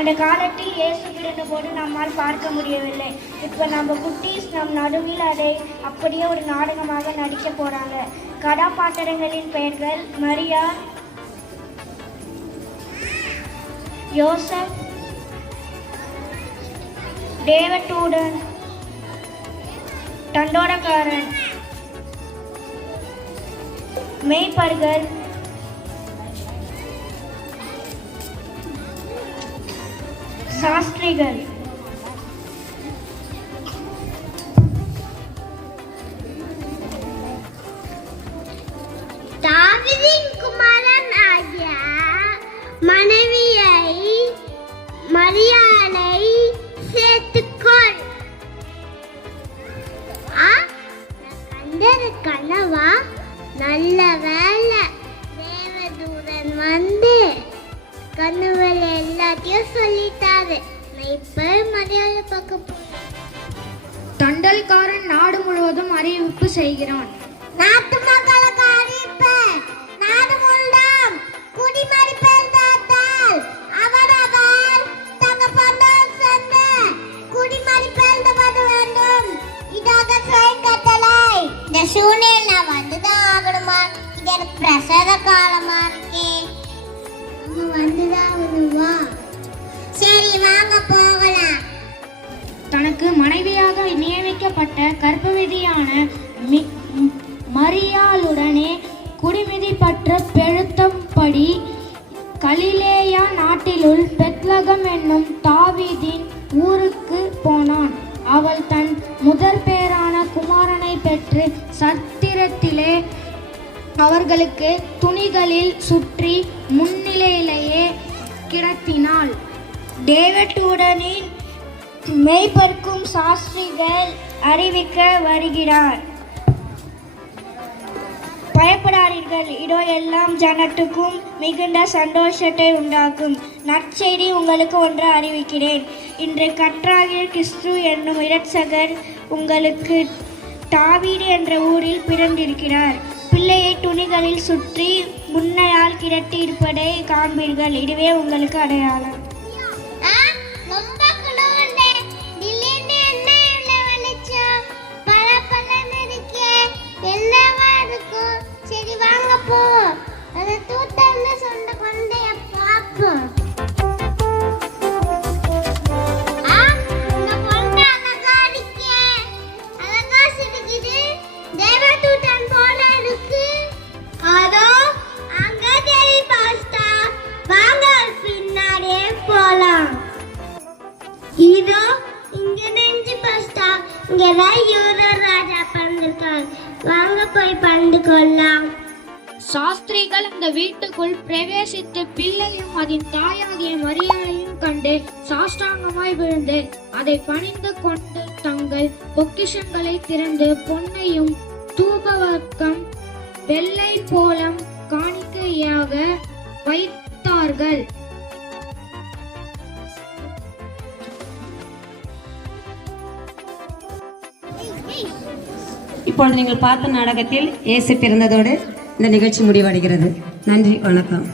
அந்த காலத்தில் இயேசு பிறந்தபோது நம்மால் பார்க்க முடியவில்லை. இப்போ நம்ம குட்டீஸ் நம் நடுவில் அதை அப்படியே ஒரு நாடகமாக நடிக்க போகிறாங்க. கதாபாத்திரங்களின் பெயர்கள் மரியா, யோசப், தேவதூதன், தண்டோரக்காரன், மேய்ப்பர்கள், சாஸ்திரிகள். தாவீதின் குமாரன் ஆகிய மனைவியை மரியாளை சேர்த்துக்கொள். கண்டது கனவா? நல்ல வேலை, தேவதூதன் வந்து கனவுல எல்லாத்தையும் சொல்லிட்டாரு. நான் இப்ப மரியாதை பார்க்க போறேன். தண்டல்காரன் நாடு முழுவதும் அறிவிப்பு செய்கிறான். நாட்டு மக்களுக்கு அறிவிப்பு, நாடு முழுவதும் குடிமறிப்பேல் தாத்தால் அவரவர் தங்கள் பந்தம் சென்று குடிமறிப்பேல் வர வேண்டும். இதாக சுயம் கட்டளை. இந்த சூழ்நிலை வந்துதான் ஆகணுமா? இது எனக்கு பிரசவ காலமா இருக்கே. வந்துதான் ஆகணுமா? சரி வாங்க போகலாம். தனக்கு மனைவியாக நியமிக்கப்பட்ட கர்ப்பவதியான மரியாளுடனே குடிமிதிப்பற்ற பெழுத்தம்படி கலிலேயா நாட்டிலுள் பெத்லகம் என்னும் தாவீதின் ஊருக்கு போனான். அவள் தன் முதற் பேரான குமாரனை பெற்று சத்திரத்திலே அவர்களுக்கு துணிகளில் சுற்றி முன்னிலையிலேயே கிடத்தினாள். தேவதூதனின் மேய்ப்பர்க்கும் சாஸ்திரிகள் அறிவிக்க வருகிறார். பயப்படாதீர்கள், இதோ எல்லாம் ஜனத்துக்கும் மிகுந்த சந்தோஷத்தை உண்டாக்கும் நற்செய்தி உங்களுக்கு ஒன்று அறிவிக்கிறேன். இன்று கர்த்தராகிய கிறிஸ்து என்னும் இரட்சகர் உங்களுக்கு தாவீது என்ற ஊரில் பிறந்திருக்கிறார். பிள்ளையை துணிகளில் சுற்றி முன்னையால் கிடத்தி இருப்பதை காண்பீர்கள். இதுவே உங்களுக்கு அடையாளம். இதோ இங்க நெஞ்சு பஸ்டா, இங்கதான் யூத ராஜா பறந்திருக்காங்க. வாங்க போய் பறந்து கொள்ளலாம். சாஸ்திரிகள் அந்த வீட்டுக்குள் பிரவேசித்து பிள்ளையும் அதன் தாயாகிய மரியாதையும் கண்டு சாஷ்டாங்கமாய் விழுந்து அதை பணிந்து கொண்டு தங்கள் பொக்கிஷங்களை திறந்து பொன்னையும் தூபவர்க்கம் வெள்ளை போலம் காணிக்கையாக வைத்தார்கள். இப்பொழுது நீங்கள் பார்த்த நாடகத்தில் இயேசு பிறந்ததோடு இந்த நிகழ்ச்சி முடிவடைகிறது. நன்றி, வணக்கம்.